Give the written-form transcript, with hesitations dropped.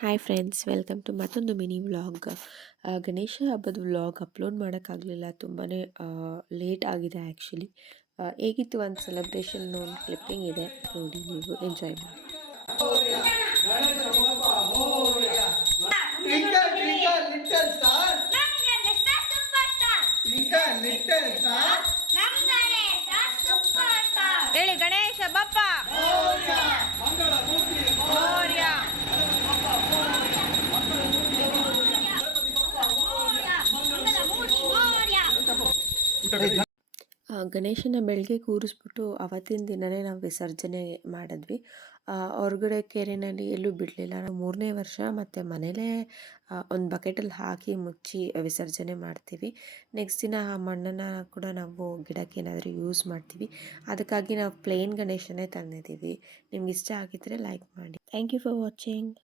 Hi friends, welcome to ಮತ್ತೊಂದು mini vlog. Ganesha ಹಬ್ಬದ vlog upload ಮಾಡೋಕ್ಕಾಗಲಿಲ್ಲ, ತುಂಬಾ ಲೇಟ್ ಆಗಿದೆ ಆ್ಯಕ್ಚುಲಿ. ಹೇಗಿತ್ತು ಒಂದು ಸೆಲೆಬ್ರೇಷನ್ ಒಂದು ಕ್ಲಿಪ್ಪಿಂಗ್ ಇದೆ, ನೋಡಿ, ನೀವು ಎಂಜಾಯ್ ಮಾಡಿ. ಹೇಳಿ ಗಣೇಶ ಬಪ್ಪ ಮೌರ್ಯ. ಗಣೇಶನ ಬೆಳಗ್ಗೆ ಕೂರಿಸ್ಬಿಟ್ಟು ಅವತ್ತಿನ ದಿನವೇ ನಾವು ವಿಸರ್ಜನೆ ಮಾಡಿದ್ವಿ. ಹೊರಗಡೆ ಕೆರೆಯಲ್ಲಿ ಎಲ್ಲೂ ಬಿಡಲಿಲ್ಲ. ನಾವು 3ನೇ ವರ್ಷ ಮತ್ತು ಮನೇಲೇ ಒಂದು ಬಕೆಟಲ್ಲಿ ಹಾಕಿ ಮುಚ್ಚಿ ವಿಸರ್ಜನೆ ಮಾಡ್ತೀವಿ. ನೆಕ್ಸ್ಟ್ ದಿನ ಆ ಮಣ್ಣನ್ನು ಕೂಡ ನಾವು ಗಿಡಕ್ಕೆ ಏನಾದರೂ ಯೂಸ್ ಮಾಡ್ತೀವಿ. ಅದಕ್ಕಾಗಿ ನಾವು ಪ್ಲೇನ್ ಗಣೇಶನೇ ತಂದಿದ್ದೀವಿ. ನಿಮ್ಗೆ ಇಷ್ಟ ಆಗಿದ್ದರೆ ಲೈಕ್ ಮಾಡಿ. Thank you for watching.